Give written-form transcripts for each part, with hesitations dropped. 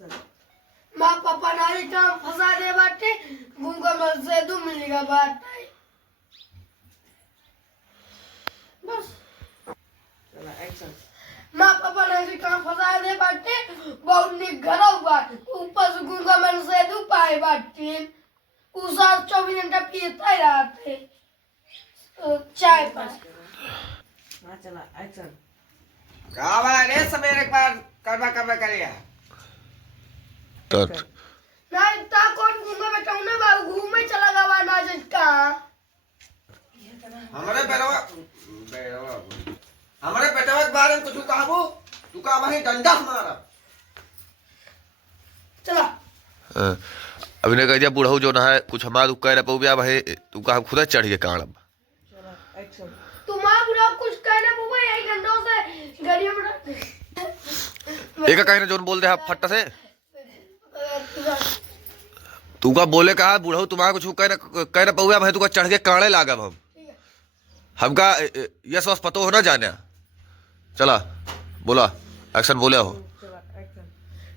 माँ पापा नारी काम फंसा दे बाटे घूमकर मत से तू मिलेगा बात बस चला एक्शन। माँ पापा नारी काम फंसा दे बाटे बहुत निक घर हुआ ऊपर से घूमकर मन से तू पाए बाटे उस 24 घंटा पीता ही रहते चाय पास हाँ चला एक्शन। कहा रे सवेरे एक बार करवा करिया ना इतना कौन घूमने बैठा हूँ ना बाबू घूमे चला गवा ना जिसका हमारे बेटवा के बारे में कुछ कहबो तू का वही डंडा मारा चला अभी ने कह दिया बूढ़ऊ जो ना है कुछ हमारा कह रहा पऊ भाई तू कहा खुद चढ़ के काड़ब चला एक्शन। तुम्हारा बुरा कुछ कहना पड़ेगा यही घंटों से गाड़ियों में एक कहना जोन बोल दे आप फट्टा से तू का बोले कहा बूढ़ऊ तुम्हारा कुछ कहना पऊ भाई तू का चढ़ के काड़े लागब हमका ये सब पतो हो ना जाने चला बोला एक्शन बोले हो चला एक्शन।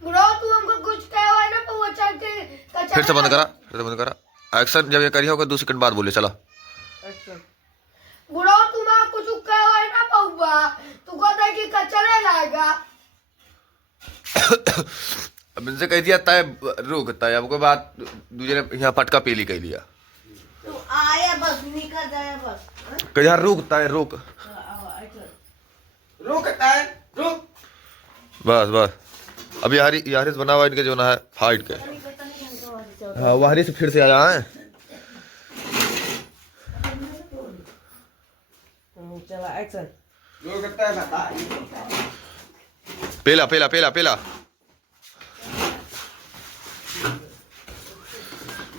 बुरा तू हमको कुछ कहा है ना तो वो चढ़ के फिर से बंद करा एक्शन जब ये करी होगा 2 सेकंड बाद बोले चला एक्शन। बुरा तुम्हारा कुछ कहा है ना पौवा तू कहता है कि कचरे लाएगा अब इनसे कह दिया तय रुक तय अब कोई बात दूसरे ने यहाँ फटका पेली कह दिया तू आया बस निकल जाए बस। कह यार रुक तय रुक रुक बस अब यारिस बना हुआ इनके जो ना है फाइट के हाँ वाहरी से फिर से आया है चला एक्शन। रुकता है बता पेला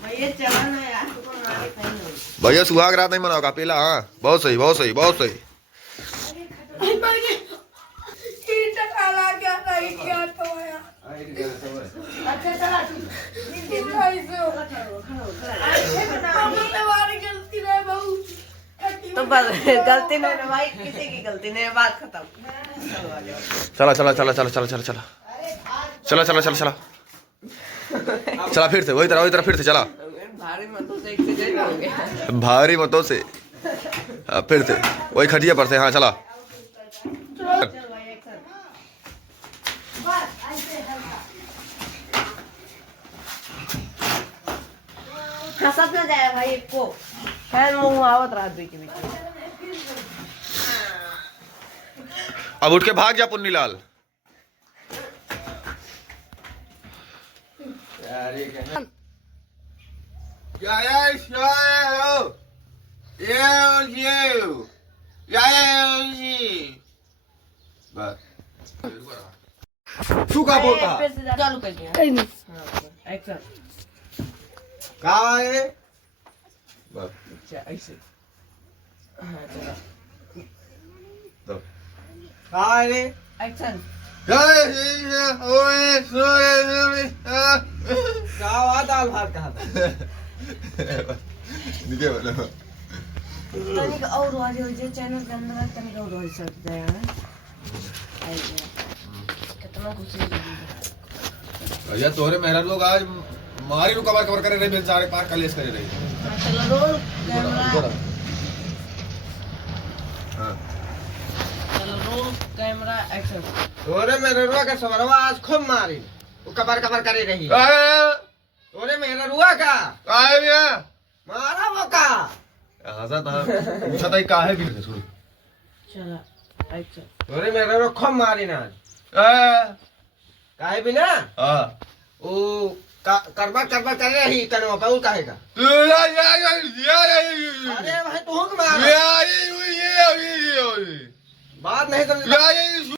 भैया चला ना यार तुमको मारे कहीं नहीं। भैया सुहाग रात नहीं मनाओगा पेला हाँ बहुत सही अच्छा चला गलती है बहू तो बस गलती नहीं ना भाई किसी की गलती नहीं बात खत्म। चला फिर से वही तरह फिर से चला भारी मतों से एक्सीडेंट हो गया। भारी मतों से फिर से वही खटिया पर से हाँ चला चल भाई एक्शन। हंसत ना जाए भाई को खैर मुंह आवत रात भी के बीच में। अब उठ के भाग जा पुन्नीलाल तू का बोलता फिर से चालू कर दिया। कहीं नहीं हाँ एक्शन। कहा है अच्छा ऐसे हाँ चला कहा है एक्शन। कहा दाल भात कहा था तनिक और वाली हो जाए चैनल के अंदर तनिक और वाली सट जाए आई कितना कुछ भैया तोरे मेहरा लोग आज मारी कवर करे रहे बेचारे पार कलेश करे रही चलो रोल कैमरा। चलो रोल कैमरा एक्शन। तोरे मेरे रुआ का सवरवा आज खूब मारी वो कबर करे रही तोरे मेरे रुआ का मारा वो का हंसा था पूछा था काहे भी सुन चला एक्शन। तोरे मेरे रुआ खूब मारी ना काहे भी ना हां ओ करवा करे रही कनवा पाऊ काहेगा अरे भाई तू मार बात नहीं समझ